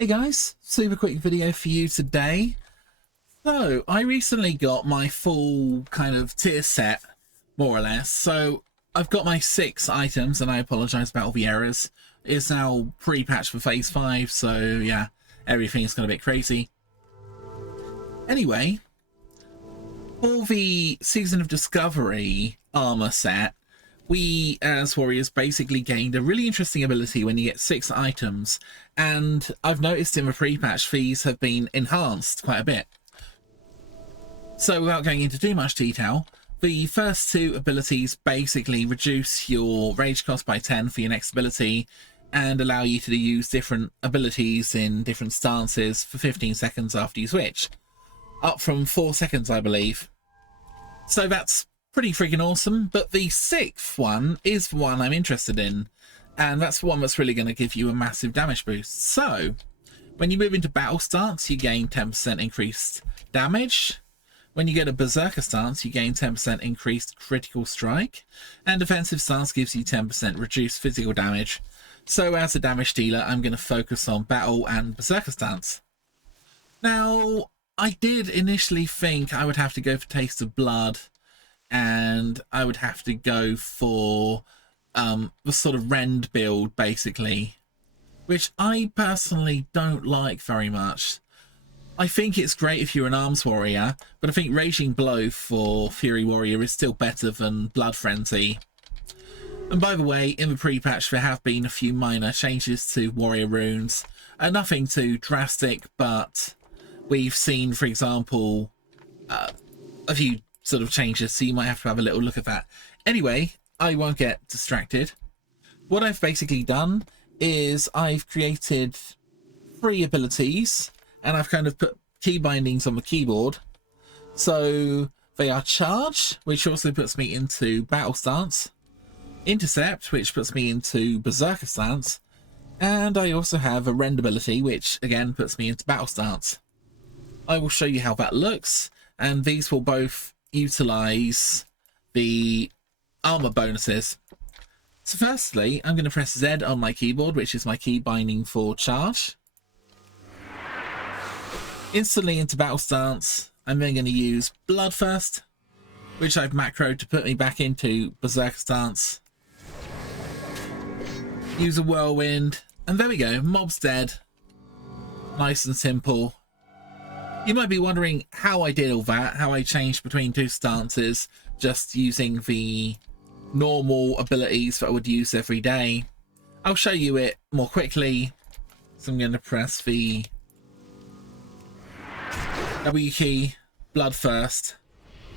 Hey guys, super quick video for you today. So, I recently got my full kind of tier set, more or less. So, I've got my 6 items, and I apologise about all the errors. It's now pre-patched for Phase 5, so yeah, everything's gone a bit crazy. Anyway, for the Season of Discovery armor set, we as warriors basically gained a really interesting ability when you get 6 items, and I've noticed in the pre-patch these have been enhanced quite a bit. So without going into too much detail, the first 2 abilities basically reduce your rage cost by 10 for your next ability and allow you to use different abilities in different stances for 15 seconds after you switch, up from 4 seconds I believe. So that's pretty freaking awesome, but the 6th one is the one I'm interested in, and that's the one that's really going to give you a massive damage boost. So when you move into battle stance, you gain 10% increased damage. When you get a berserker stance, you gain 10% increased critical strike, and defensive stance gives you 10% reduced physical damage. So as a damage dealer, I'm going to focus on battle and berserker stance. Now, I did initially think I would have to go for Taste of Blood, and I would have to go for the sort of rend build basically, which I personally don't like very much. I think it's great if you're an arms warrior, but I think Raging Blow for Fury Warrior is still better than Blood Frenzy. And by the way, in the pre-patch there have been a few minor changes to warrior runes, nothing too drastic, but we've seen, for example, a few sort of changes, so you might have to have a little look at that. Anyway, I won't get distracted. What I've basically done is I've created 3 abilities, and I've kind of put key bindings on the keyboard. So they are Charge, which also puts me into Battle Stance, Intercept, which puts me into Berserker Stance, and I also have a Rend ability, which again puts me into Battle Stance. I will show you how that looks, and these will both utilize the armor bonuses. So firstly, I'm going to press Z on my keyboard, which is my key binding for Charge. Instantly into Battle Stance. I'm then going to use Blood first, which I've macroed to put me back into Berserker Stance. Use a Whirlwind, and there we go, mob's dead. Nice and simple. You might be wondering how I did all that, how I changed between 2 stances just using the normal abilities that I would use every day. I'll show you it more quickly. So I'm going to press the W key, Blood first.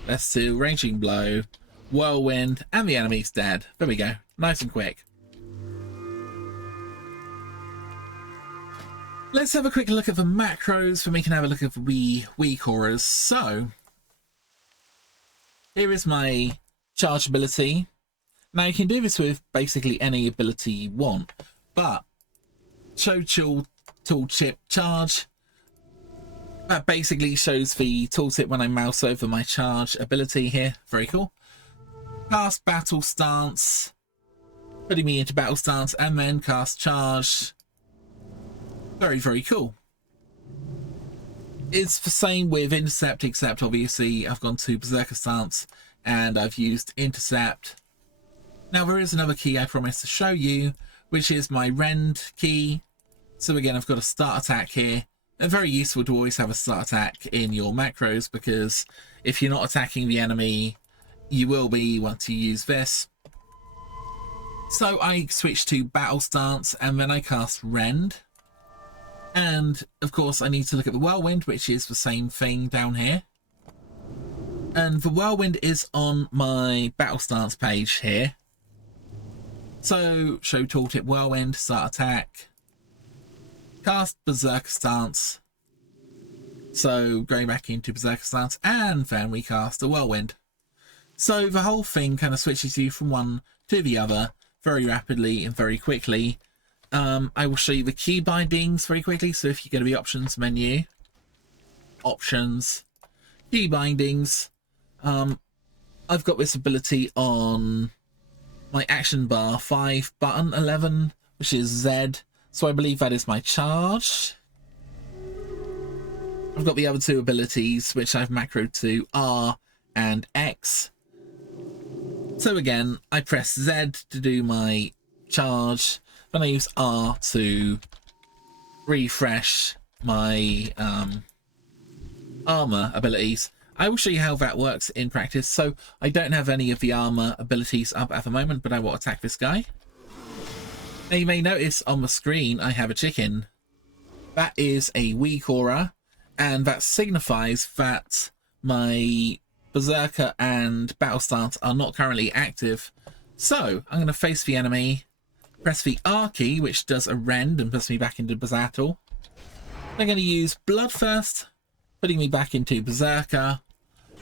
Let's do Raging Blow, Whirlwind, and the enemy's dead. There we go, nice and quick. Let's have a quick look at the macros, for we can have a look at the WeakAuras. So, here is my charge ability. Now you can do this with basically any ability you want, but show tooltip charge, that basically shows the tooltip when I mouse over my charge ability here. Very cool. Cast Battle Stance, putting me into Battle Stance, and then cast Charge. Very, very cool. It's the same with Intercept, except obviously I've gone to Berserker Stance and I've used Intercept. Now there is another key I promised to show you, which is my Rend key. So again, I've got a start attack here. And very useful to always have a start attack in your macros, because if you're not attacking the enemy, you will be once you use this. So I switch to Battle Stance and then I cast Rend. And of course I need to look at the Whirlwind, which is the same thing down here. And the Whirlwind is on my Battle Stance page here. So show tooltip Whirlwind, start attack, cast Berserker Stance. So going back into Berserker Stance, and then we cast a Whirlwind. So the whole thing kind of switches you from one to the other very rapidly and very quickly. I will show you the key bindings very quickly. So if you go to the options menu, options, key bindings, I've got this ability on my action bar 5 button 11, which is Z. So I believe that is my charge. I've got the other two abilities, which I've macroed to R and X. So again, I press Z to do my charge, then I use R to refresh my armor abilities. I will show you how that works in practice. So I don't have any of the armor abilities up at the moment, but I will attack this guy. Now you may notice on the screen I have a chicken. That is a weak aura, and that signifies that my Berserker and Battle Stance are not currently active. So I'm going to face the enemy, press the R key, which does a rend and puts me back into Berserker. I'm going to use Bloodthirst, putting me back into Berserker.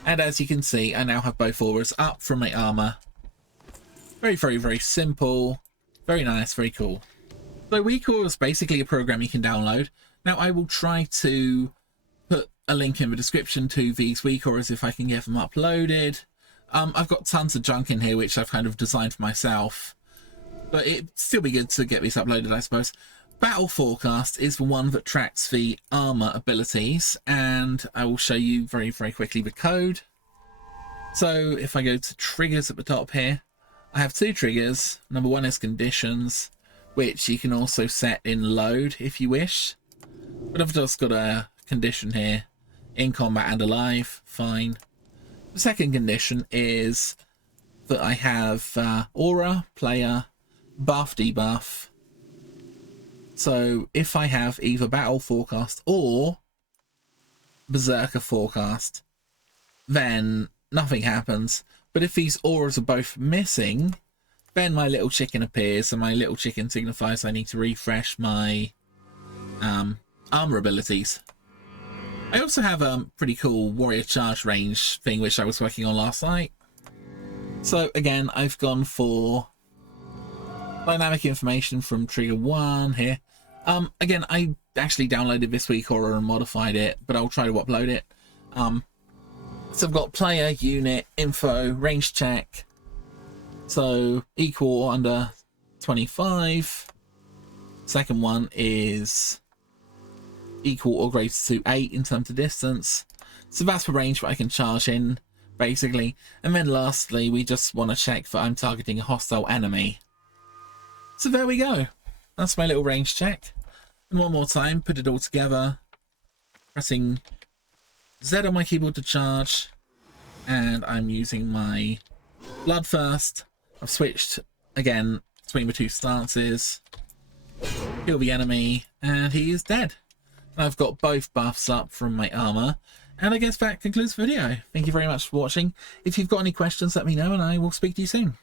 And as you can see, I now have both auras up from my armor. Very, very, very simple. Very nice, very cool. So WeakAuras is basically a program you can download. Now I will try to put a link in the description to these WeakAuras if I can get them uploaded. I've got tons of junk in here which I've kind of designed for myself, but it'd still be good to get these uploaded, I suppose. Battle Forecast is the one that tracks the armor abilities, and I will show you very, very quickly the code. So if I go to triggers at the top here, I have two triggers. Number one is conditions, which you can also set in load if you wish. But I've just got a condition here, in combat and alive, fine. The second condition is that I have aura, player, buff, debuff. So if I have either Battle Forecast or Berserker Forecast, then nothing happens. But if these auras are both missing, then my little chicken appears, and my little chicken signifies I need to refresh my armor abilities. I also have a pretty cool warrior charge range thing which I was working on last night. So again, I've gone for dynamic information from trigger 1 here. Again, I actually downloaded this WeakAuras and modified it, but I'll try to upload it. So I've got player, unit, info, range check. So equal or under 25. Second one is equal or greater to 8 in terms of distance. So that's the range that I can charge in, basically. And then lastly, we just want to check that I'm targeting a hostile enemy. So there we go. That's my little range check. And one more time, put it all together. Pressing Z on my keyboard to charge. And I'm using my Bloodthirst. I've switched again between the two stances. Kill the enemy, and he is dead. And I've got both buffs up from my armor. And I guess that concludes the video. Thank you very much for watching. If you've got any questions, let me know, and I will speak to you soon.